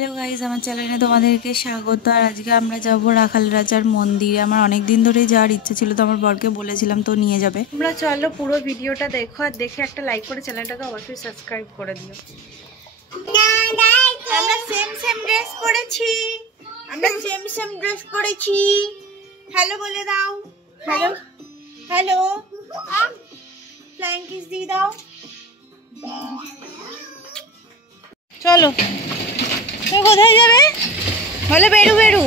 Hello guys, আমার চ্যানেলে তোমাদেরকে স্বাগত। আর আজকে আমরা যাব রাখাল রাজার মন্দিরে। আমার অনেক দিন ধরেই যাওয়ার ইচ্ছে ছিল, তো আমার বরকে বলেছিলাম, তো নিয়ে যাবে। তোমরা চলো পুরো ভিডিওটা দেখো, আর দেখে একটা লাইক করে চ্যানেলটাকে অবশ্যই সাবস্ক্রাইব করে দিও। আমরা সেম ড্রেস পরেছি, হ্যালো বলে দাও, হ্যালো হ্যালো, ফ্লাইং কিস দিয়ে দাও। চলো, তুমি কোথায় যাবে বলো? বেরু বেরু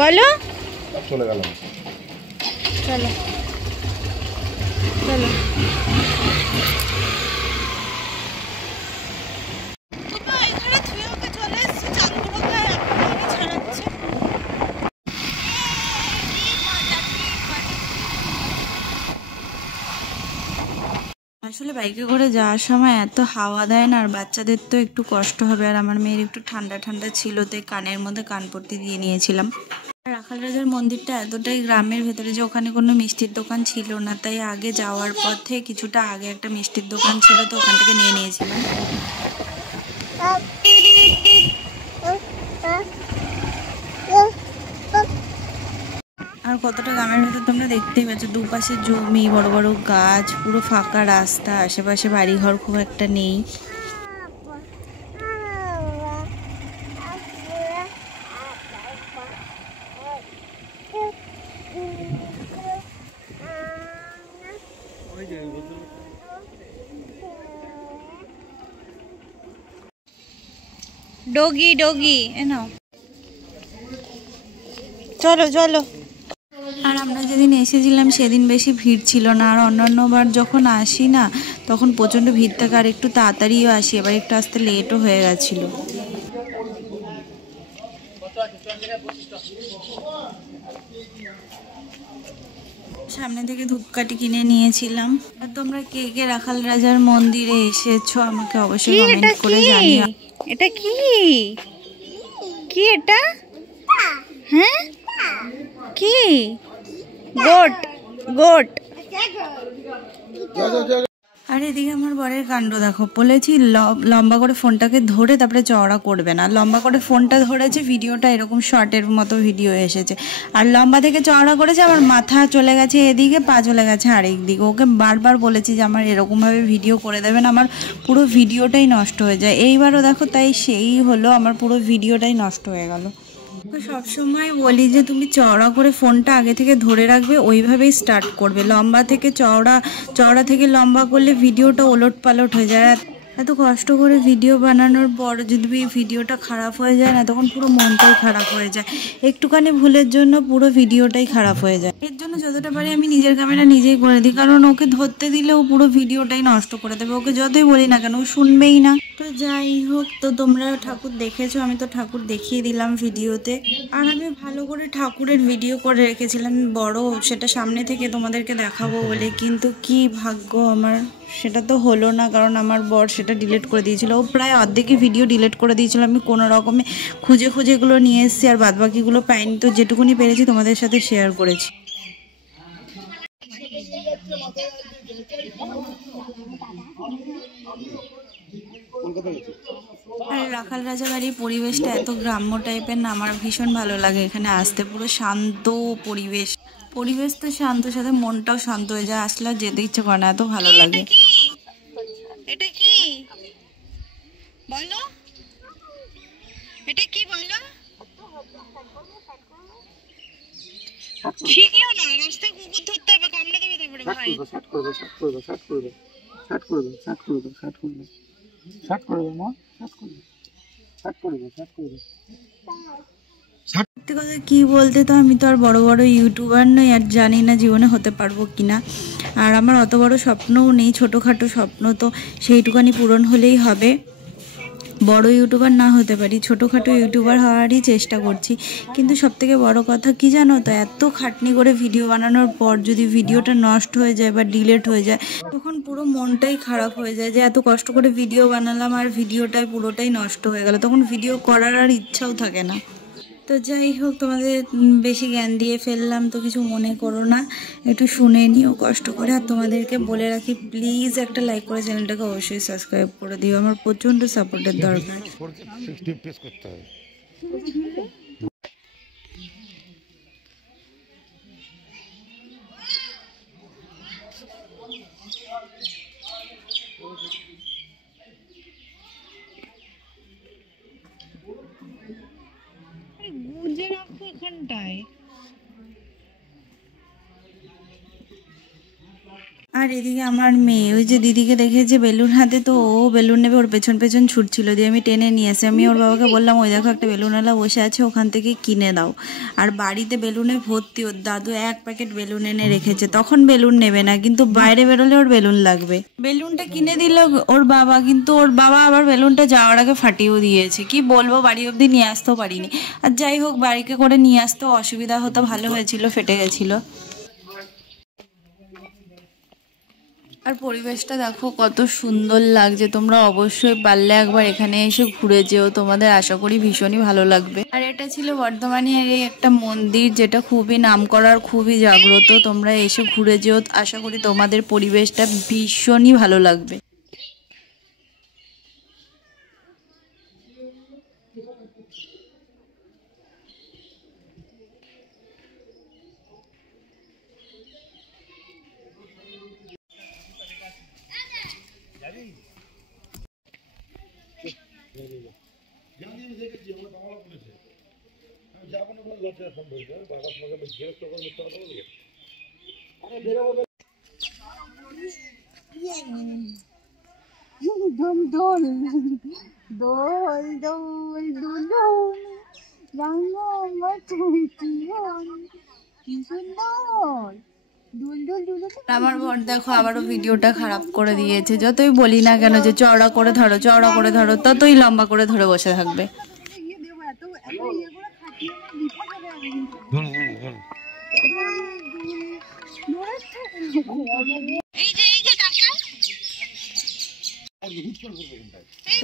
বলো। চলে গেলাম। চলো চলো। আসলে বাইকে করে যাওয়ার সময় এত হাওয়া দেয় না, আর বাচ্চাদের তো একটু কষ্ট হবে, আর আমার মেয়ের একটু ঠান্ডা ঠান্ডা ছিল, তাই কানের মধ্যে কানপট্টি দিয়ে নিয়েছিলাম। রাখাল রাজার মন্দিরটা এতটাই গ্রামের ভেতরে যে ওখানে কোনো মিষ্টির দোকান ছিল না, তাই আগে যাওয়ার পথে কিছুটা আগে একটা মিষ্টির দোকান ছিল, তো ওখান থেকে নিয়ে নিয়েছিলাম। আর কতটা গ্রামের ভেতর তোমরা দেখতেই পাচ্ছ, দুপাশে জমি, বড় বড় গাছ, পুরো ফাঁকা রাস্তা, আশেপাশে বাড়িঘর খুব একটা নেই। ডগি ডগি নাও, চলো চলো। আর আমরা যেদিন এসেছিলাম সেদিন বেশি ভিড় ছিল না, আর অন্যান্যবার যখন আসি না তখন প্রচণ্ড ভিড় থাকে, আর একটু তাড়াতাড়িও আসি, এবার একটু আসতে লেটও হয়ে গেছিল। সামনে থেকে ধূপকাঠি কিনে নিয়েছিলাম। আর তোমরা কে কে রাখাল রাজার মন্দিরে এসেছো আমাকে অবশ্যই কমেন্ট করে জানিও। এটা কি কি এটা? হ্যাঁ কি? Goat goat. আর এদিকে আমার বরের কাণ্ড দেখো, বলেছি লম্বা করে ফোনটাকে ধরে তারপরে চওড়া করবে না, লম্বা করে ফোনটা ধরেছে, ভিডিওটা এরকম শর্টের মতো ভিডিও এসেছে, আর লম্বা থেকে চওড়া করেছে, আমার মাথা চলে গেছে এদিকে, পা চলে গেছে আরেক দিকে। ওকে বারবার বলেছি যে আমার এরকমভাবে ভিডিও করে দেবেন, আমার পুরো ভিডিওটাই নষ্ট হয়ে যায়। এইবারও দেখো তাই সেই হলো, আমার পুরো ভিডিওটাই নষ্ট হয়ে গেল। সবসময় বলি যে তুমি চওড়া করে ফোনটা আগে থেকে ধরে রাখবে, ওইভাবেই স্টার্ট করবে। লম্বা থেকে চওড়া, চওড়া থেকে লম্বা করলে ভিডিওটা ওলট পালট হয়ে যায়। এত কষ্ট করে ভিডিও বানানোর পর যদি ভিডিওটা খারাপ হয়ে যায় না, তখন পুরো মনটাই খারাপ হয়ে যায়। একটুখানি ভুলের জন্য পুরো ভিডিওটাই খারাপ হয়ে যায়। এর জন্য যতটা পারি আমি নিজের ক্যামেরা নিজেই করে দিই, কারণ ওকে ধরতে দিলেও পুরো ভিডিওটাই নষ্ট করে দেবে। ওকে যতই বলি না কেন ও শুনবেই না। তো যাই হোক, তো তোমরা ঠাকুর দেখেছো, আমি তো ঠাকুর দেখিয়ে দিলাম ভিডিওতে। আর আমি ভালো করে ঠাকুরের ভিডিও করে রেখেছিলাম বড়, সেটা সামনে থেকে তোমাদেরকে দেখাবো বলে, কিন্তু কি ভাগ্য আমার, সেটা তো হলো না, কারণ আমার বর সেটা ডিলিট করে দিয়েছিল। ও প্রায় অর্ধেকই ভিডিও ডিলিট করে দিয়েছিল। আমি কোনো রকমে খুঁজে খুঁজে এগুলো নিয়ে এসেছি, আর বাদবাকিগুলো পাইনি, তো যেটুকুনি পেরেছি তোমাদের সাথে শেয়ার করেছি। আর রাখাল রাজা বাড়ির পরিবেশটা এত গ্রাম্য টাইপের না, আমার ভীষণ ভালো লাগে এখানে আসতে। পুরো শান্ত পরিবেশ, পরিবেশ তো শান্ত, সাথে মনটাও শান্ত হয়ে যায়। আসলে যেতে ইচ্ছে করে না, এত ভালো লাগে। এটা কি বলো? এটা কি বলো? ঠিকইও না, রাস্তায় কুকুর ধরতে হবে, কামড়ে দেবে তারপরে ভাই। শাট করে দাও, শাট করে দাও, শাট করে দাও, শাট করে দাও, শাট করে দাও, শাট করে দাও, শাট করে দাও মা, শাট করে দাও, শাট করে দাও, শাট করে দাও। সত্যি কথা কি বলতে, তো আমি তো আর বড় বড় ইউটিউবার নই, আর জানি না জীবনে হতে পারবো কিনা। আর আমার অত বড় স্বপ্নও নেই, ছোটোখাটো স্বপ্ন, তো সেইটুকানি পূরণ হলেই হবে। বড় ইউটিউবার না হতে পারি, ছোটোখাটো ইউটিউবার হওয়ারই চেষ্টা করছি। কিন্তু সবথেকে বড় কথা কি জানো তো, এত খাটনি করে ভিডিও বানানোর পর যদি ভিডিওটা নষ্ট হয়ে যায় বা ডিলিট হয়ে যায়, তখন পুরো মনটাই খারাপ হয়ে যায় যে এত কষ্ট করে ভিডিও বানালাম আর ভিডিওটাই পুরোটাই নষ্ট হয়ে গেল, তখন ভিডিও করার আর ইচ্ছাও থাকে না। তো যাই হোক, তোমাদের বেশি জ্ঞান দিয়ে ফেললাম তো কিছু মনে করো না, একটু শুনে নিও কষ্ট করে। আর তোমাদেরকে বলে রাখি, প্লিজ একটা লাইক করে চ্যানেলটাকে অবশ্যই সাবস্ক্রাইব করে দিও, আমার প্রচণ্ড সাপোর্টের দরকার। গুজে রাখো এখানটায়। আর এদিকে আমার মেয়ে, ওই যে দিদিকে দেখেছে বেলুন হাতে, তো ও বেলুন নেবে, ওর পেছন পেছন ছুটছিল, দিয়ে আমি টেনে নিয়ে আসি। আমি ওর বাবাকে বললাম, ওই দেখো একটা বেলুনওয়ালা বসে আছে, ওখান থেকে কিনে দাও। আর বাড়িতে বেলুনে ভর্তি, ওর দাদু 1 প্যাকেট বেলুন এনে রেখেছে, তখন বেলুন নেবে না, কিন্তু বাইরে বেরোলে ওর বেলুন লাগবে। বেলুনটা কিনে দিল ওর বাবা, কিন্তু ওর বাবা আবার বেলুনটা যাওয়ার আগে ফাটিয়েও দিয়েছে। কি বলবো, বাড়ি অবধি নিয়ে আসতেও পারিনি। আর যাই হোক, বাড়িতে করে নিয়ে আসতেও অসুবিধা হতো, ভালো হয়েছিল, ফেটে গেছিলো। আর পরিবেশটা দেখো কত সুন্দর লাগছে, তোমরা অবশ্যই পারলে একবার এখানে এসে ঘুরে যেও, তোমাদের আশা করি ভীষণই ভালো লাগবে। আর এটা ছিল বর্ধমানের এই একটা মন্দির, যেটা খুবই নামকরা আর খুবই জাগ্রত, তোমরা এসে ঘুরে যেও, আশা করি তোমাদের পরিবেশটা ভীষণই ভালো লাগবে। দোল দোল দোল দোল দোল রাঙা মাথায় জীবন কি সুন্দর দোল দোল দোল। আমার বর দেখো আবারও ভিডিওটা খারাপ করে দিয়েছে, যতই বলি না কেন যে চওড়া করে ধরো চওড়া করে ধরো, ততই লম্বা করে ধরে বসে থাকবে।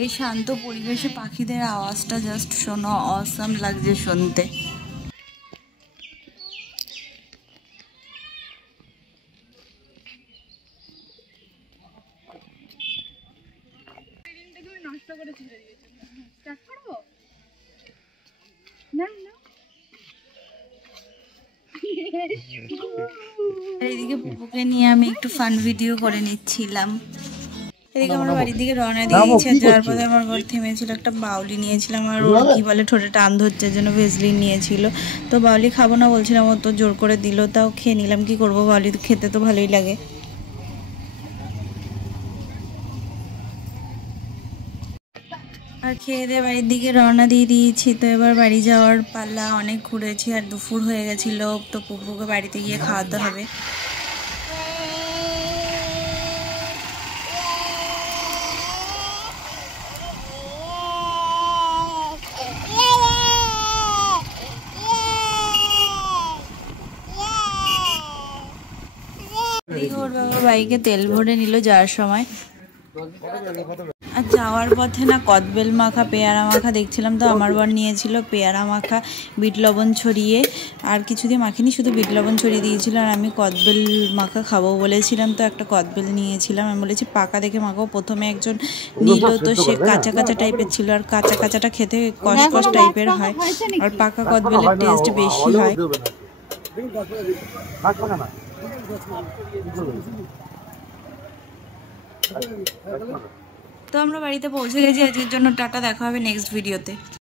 এই শান্ত পরিবেশে পাখিদের আওয়াজটা জাস্ট শোনো, অসাম লাগছে শুনতে। এদিকে পুপুকে নিয়ে আমি একটু ফান ভিডিও করে নিচ্ছিলাম। এদিকে আমার বাড়ির দিকে রওনা দিয়েছি, আর যাওয়ার পথে আমার ঘর থেমেছিল, একটা বাউলি নিয়েছিলাম, আর ওর কি বলে ঠোঁটে টান ধরছে, জন্য ভেজলিন নিয়েছিল। তো বাউলি খাবো না বলছিলাম, ও তো জোর করে দিল, তাও খেয়ে নিলাম, কি করবো, বাউলি খেতে তো ভালোই লাগে। আর খেয়ে দিয়ে বাড়ির দিকে রওনা দিয়ে দিয়েছি। তো এবার বাড়ি যাওয়ার পাল্লা, অনেক ঘুরেছি আর দুপুর হয়ে গেছিলো, তো পুপুকে বাড়িতে গিয়ে খাওয়াতে হবে। ওর বাবা বাইকে তেল ভরে নিল যাওয়ার সময়। আর যাওয়ার পথে না কদবেল মাখা, পেয়ারা মাখা দেখছিলাম, তো আমার বর নিয়েছিল পেয়ারা মাখা বিট লবণ ছড়িয়ে, আর কিছু দিয়ে মাখিনি, শুধু বিট লবণ ছড়িয়ে দিয়েছিল। আর আমি কদবেল মাখা খাবো বলেছিলাম, তো একটা কদবেল নিয়েছিলাম। আমি বলেছি পাকা দেখে মাখাও। প্রথমে একজন নিল, তো সে কাঁচা কাঁচা টাইপের ছিল, আর কাঁচা কাঁচাটা খেতে কসকস টাইপের হয়, আর পাকা কদবেলের টেস্ট বেশি হয়। তো আমরা বাড়িতে পৌঁছে গেছি আজকের জন্য, টাটা, দেখা হবে নেক্সট ভিডিওতে।